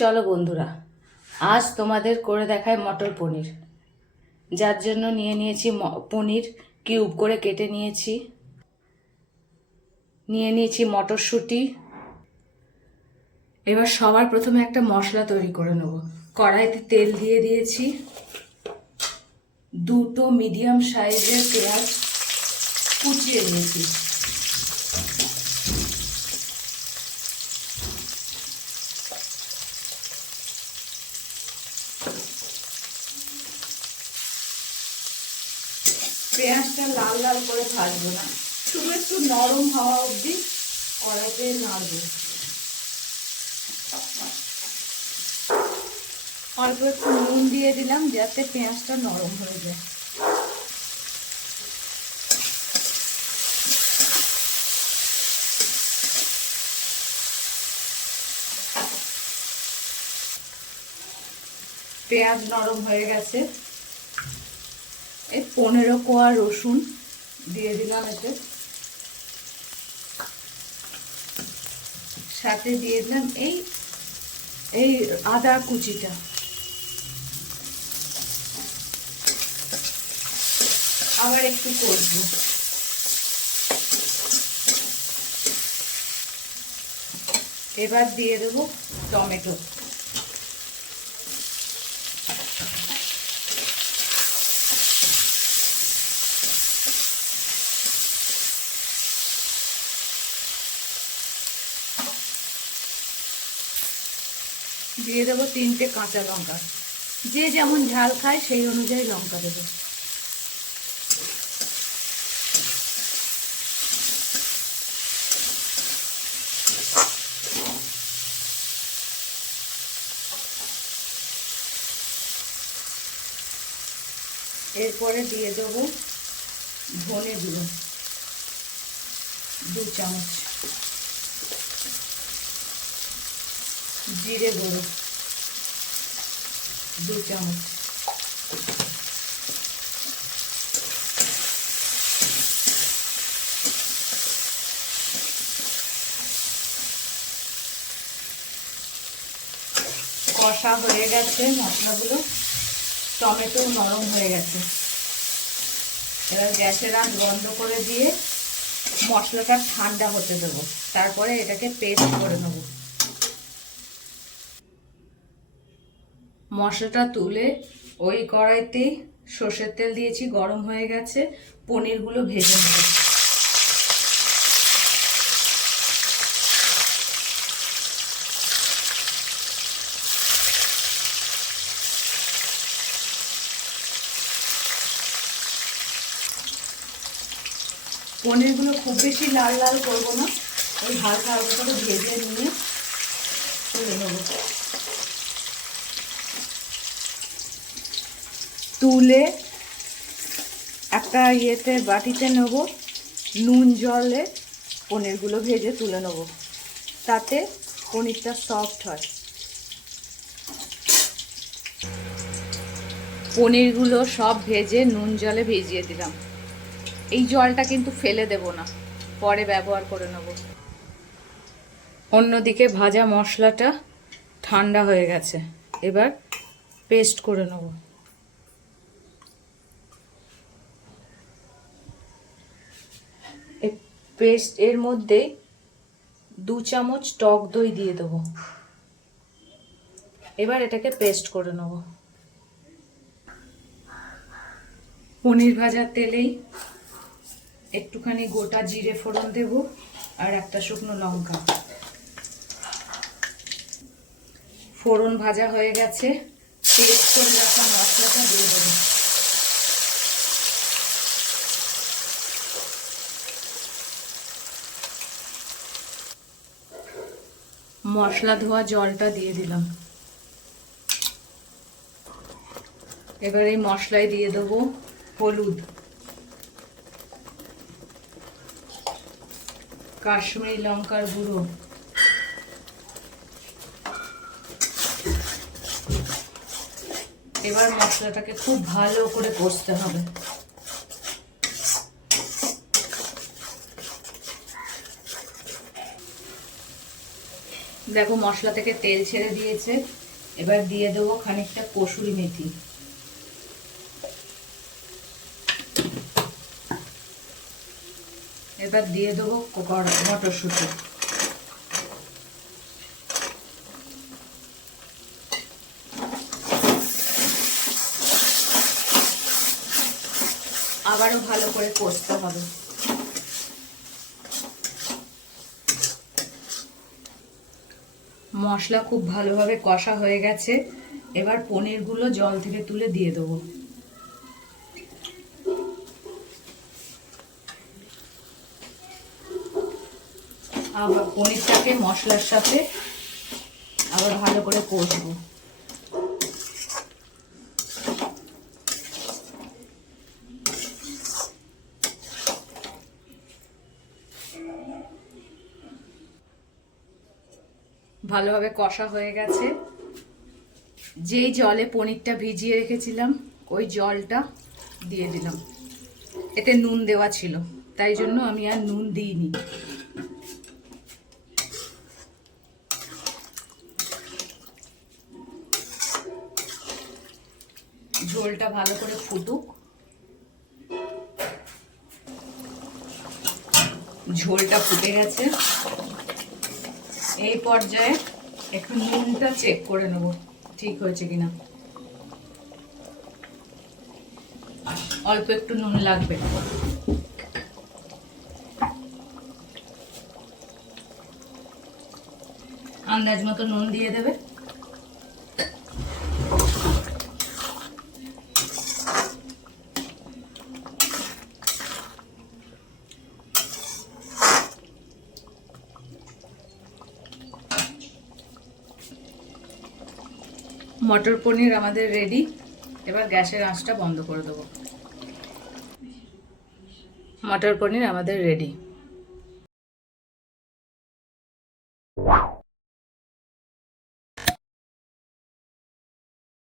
চলো বন্ধুরা, আজ তোমাদের করে দেখায় মটর পনির। যার জন্য নিয়ে নিয়েছি পনির কিউব করে কেটে নিয়েছি, নিয়ে নিয়েছি মটরশুঁটি। এবার সবার প্রথমে একটা মশলা তৈরি করে নেব। কড়াইতে তেল দিয়ে দিয়েছি, দুটো মিডিয়াম সাইজের পেঁয়াজ কুচিয়ে নিয়েছি। পেঁয়াজটা লাল লাল করে ভাজবো না, শুধু একটু নরম হওয়া অবধি কড়াইতে নাড়বো। অল্প একটু নুন দিয়ে দিলাম যাতে পেঁয়াজটা নরম হয়ে যায়। পেঁয়াজ নরম হয়ে গেছে, এই 15 কোয়া রসুন দিয়ে দিলাম এতে, সাথে দিয়ে দিলাম এই আদা কুচিটা। আবার একটু করব। এবার দিয়ে দেবো টমেটো। দিয়ে দেবো 3টে কাঁচা লঙ্কা, যে যেমন ঝাল খায় সেই অনুযায়ী লঙ্কা দেবো। এরপরে দিয়ে দেবো ধনে গুঁড়ো 2 চামচ, জিরে গুঁড়ো 2 চামচ, কষা হয়ে গেছে মশলাগুলো, টমেটো নরম হয়ে গেছে। এবার গ্যাসের আঁচ বন্ধ করে দিয়ে মশলাটা ঠান্ডা হতে দেবো, তারপরে এটাকে পেস্ট করে নেব। মশলাটা তুলে ওই কড়াইতে সর্ষের তেল দিয়েছি, গরম হয়ে গেছে, পনিরগুলো ভেজে নেব। পনিরগুলো খুব বেশি লাল লাল করবো না, ওই হালকা হালকা করে ভেজে নিয়ে তুলে নেব। তুলে একটা বাটিতে নেব, নুন জলে পনিরগুলো ভেজে তুলে নেব, তাতে পনিরটা সফট হয়। পনিরগুলো সব ভেজে নুন জলে ভিজিয়ে দিলাম। এই জলটা কিন্তু ফেলে দেব না, পরে ব্যবহার করে নেব। অন্যদিকে ভাজা মশলাটা ঠান্ডা হয়ে গেছে, এবার পেস্ট করে নেব। এই পেস্ট এর মধ্যে 2 চামচ টক দই দিয়ে দেবো। এবার এটাকে পেস্ট করে নেব। পনির ভাজার তেলেই একটুখানি গোটা জিরে ফোড়ন দেব আর একটা শুকনো লঙ্কা। ফোড়ন ভাজা হয়ে গেছে, পেস্ট করে রাখা মশলাটা দিয়ে দেব। মশলা ধোয়া জলটা দিয়ে দিলাম। এবার এই মশলায় দিয়ে দেবো হলুদ, কাশ্মীরি লঙ্কার গুঁড়ো, এবার মশলাটাকে খুব ভালো করে কষতে হবে। দেখো মশলা থেকে তেল ছেড়ে দিয়েছে। এবার দিয়ে দেবো খানিকটা কসুরি মেথি। এবার দিয়ে দেবো মটরশুঁটি। আবারও ভালো করে কষতে হবে। মশলা খুব ভালোভাবে কষা হয়ে গেছে। এবার পনিরগুলো জল থেকে তুলে দিয়ে দেবো। আবার পনিরটাকে মশলার সাথে আবার ভালো করে কষবো। ভালোভাবে কষা হয়ে গেছে। যেই জলে পনিরটা ভিজিয়ে রেখেছিলাম ওই জলটা দিয়ে দিলাম। এতে নুন দেওয়া ছিল, তাই জন্য আমি আর নুন দিইনি। ঝোলটা ভালো করে ফুটুক। ঝোলটা ফুটে গেছে। এই পর্যায়ে একটু নুনটা চেক করে নেব ঠিক হয়েছে কিনা। অল্প একটু নুন লাগবে। আন্দাজ মতো নুন দিয়ে দেবে। মটর পনির আমাদের রেডি। এবার গ্যাসের আঁচটা বন্ধ করে দেবো। মটর পনির আমাদের রেডি।